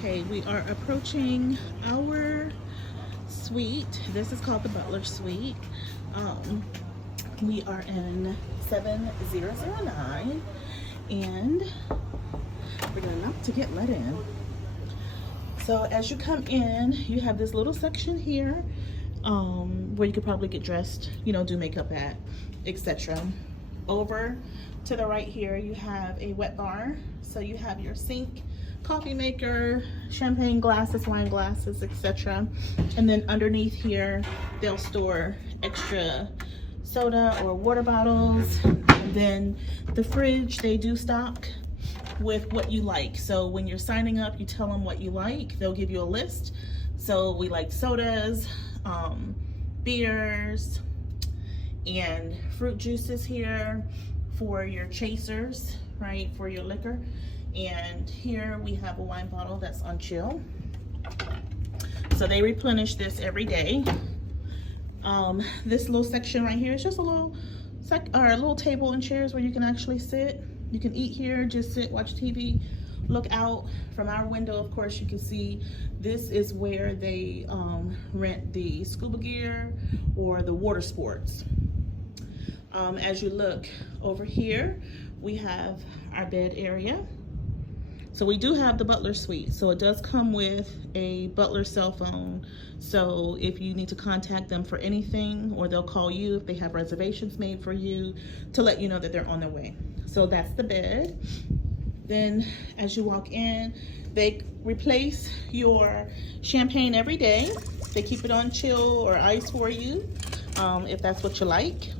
Okay, we are approaching our suite. This is called the Butler suite. We are in 7009 and we're gonna knock to get let in. So as you come in, you have this little section here where you could probably get dressed, you know, do makeup at, etc. Over to the right here, you have a wet bar. So you have your sink, coffee maker, champagne glasses, wine glasses, etc. And then underneath here, they'll store extra soda or water bottles. And then the fridge, they do stock with what you like. So when you're signing up, you tell them what you like. They'll give you a list. So we like sodas, beers, and fruit juices here for your chasers, right, for your liquor. And here we have a wine bottle that's on chill. So they replenish this every day. This little section right here is just a little table and chairs where you can actually sit. You can eat here, just sit, watch TV, look out from our window. Of course, you can see this is where they rent the scuba gear or the water sports. As you look over here, we have our bed area. So we do have the Butler suite. So it does come with a Butler cell phone. So if you need to contact them for anything, or they'll call you if they have reservations made for you to let you know that they're on their way. So that's the bed. Then as you walk in, they replace your champagne every day. They keep it on chill or ice for you, if that's what you like.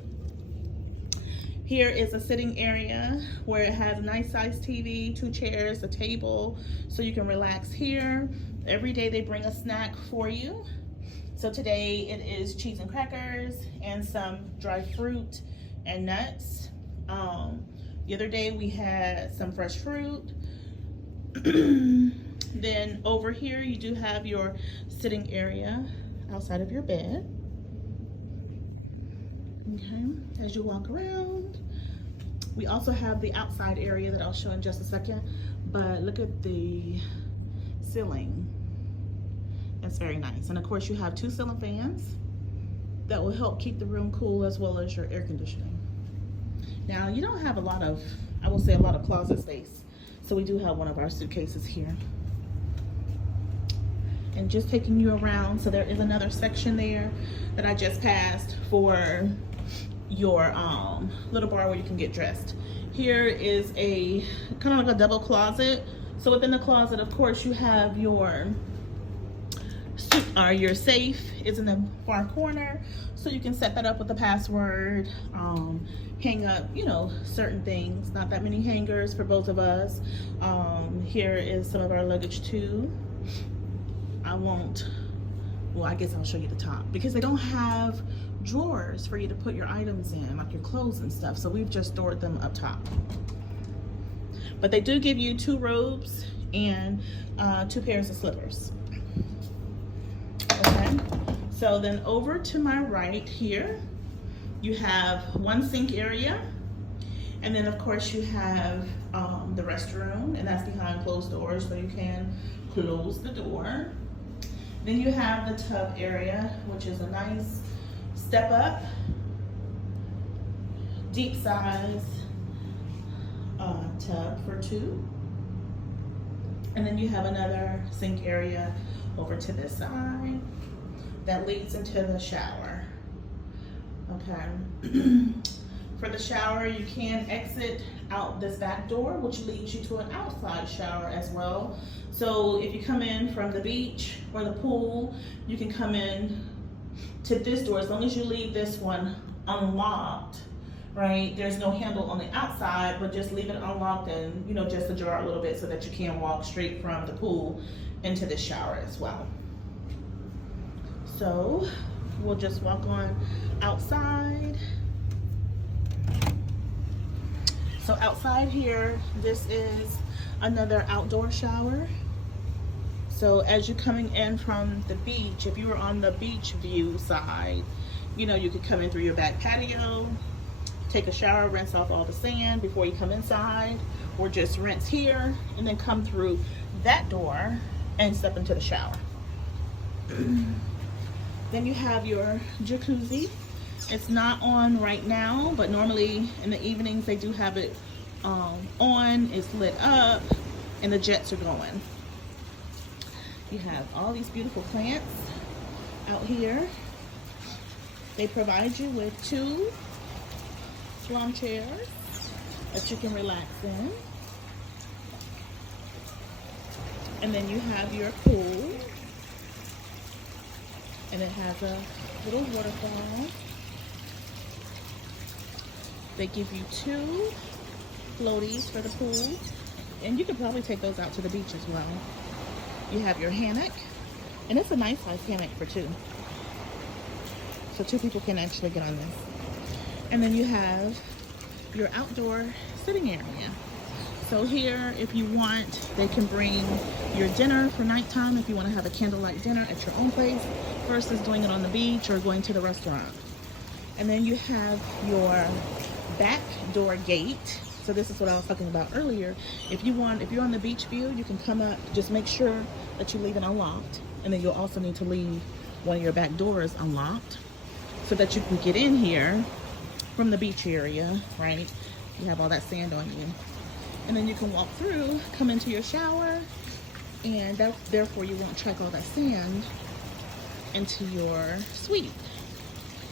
Here is a sitting area where it has a nice sized TV, 2 chairs, a table, so you can relax here. Every day they bring a snack for you. So today it is cheese and crackers and some dry fruit and nuts. The other day we had some fresh fruit. Then over here you do have your sitting area outside of your bed. Okay, as you walk around, we also have the outside area that I'll show in just a second, but look at the ceiling. That's very nice. And of course you have 2 ceiling fans that will help keep the room cool, as well as your air conditioning. Now you don't have a lot of closet space, so we do have one of our suitcases here. And just taking you around, so there is another section there that I just passed for your little bar where you can get dressed. Here is a kind of like a double closet. So within the closet, of course, you have your safe is in the far corner, so you can set that up with the password, hang up, you know, certain things. Not that many hangers for both of us. Here is some of our luggage too. I guess I'll show you the top, because they don't have drawers for you to put your items in, like your clothes and stuff, so we've just stored them up top. But they do give you 2 robes and 2 pairs of slippers. Okay, so then over to my right here, you have 1 sink area, and then of course you have the restroom, and that's behind closed doors, so you can close the door. Then you have the tub area, which is a nice step up, deep size tub for 2. And then you have another sink area over to this side that leads into the shower. Okay. For the shower, you can exit out this back door, which leads you to an outside shower as well. So if you come in from the beach or the pool, you can come in to this door, as long as you leave this one unlocked, right? There's no handle on the outside, but just leave it unlocked and, you know, just ajar a little bit so that you can walk straight from the pool into the shower as well. So we'll just walk on outside. So outside here, this is another outdoor shower. So as you're coming in from the beach, if you were on the beach view side, you know, you could come in through your back patio, take a shower, rinse off all the sand before you come inside, or just rinse here and then come through that door and step into the shower. Then you have your jacuzzi. It's not on right now, but normally in the evenings they do have it on. It's lit up and the jets are going. You have all these beautiful plants out here. They provide you with 2 lawn chairs that you can relax in. And then you have your pool. And it has a little waterfall. They give you 2 floaties for the pool. And you could probably take those out to the beach as well. You have your hammock. And it's a nice size hammock for 2. So 2 people can actually get on this. And then you have your outdoor sitting area. So here, if you want, they can bring your dinner for nighttime if you want to have a candlelight dinner at your own place versus doing it on the beach or going to the restaurant. And then you have your back door gate. So this is what I was talking about earlier. If you're on the beach view, you can come up, just make sure that you leave it unlocked. And then you'll also need to leave one of your back doors unlocked so that you can get in here from the beach area, right? You have all that sand on you. And then you can walk through, come into your shower, and therefore you won't track all that sand into your suite.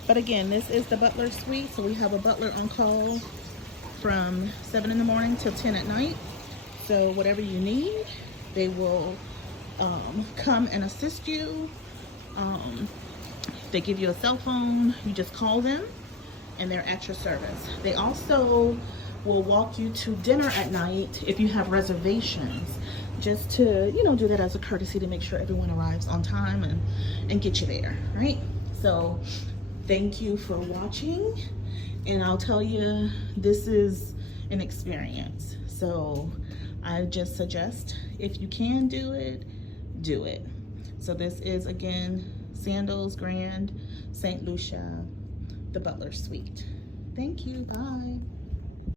But again, this is the Butler suite, so we have a butler on call from 7 in the morning till 10 at night. So whatever you need, they will come and assist you. They give you a cell phone, you just call them, and they're at your service. They also will walk you to dinner at night if you have reservations, just to, you know, do that as a courtesy to make sure everyone arrives on time and get you there, right? So thank you for watching, and I'll tell you, this is an experience. So I just suggest, if you can do it, do it. So this is, again, Sandals, Grand, St. Lucia, the Butler Suite. Thank you, bye.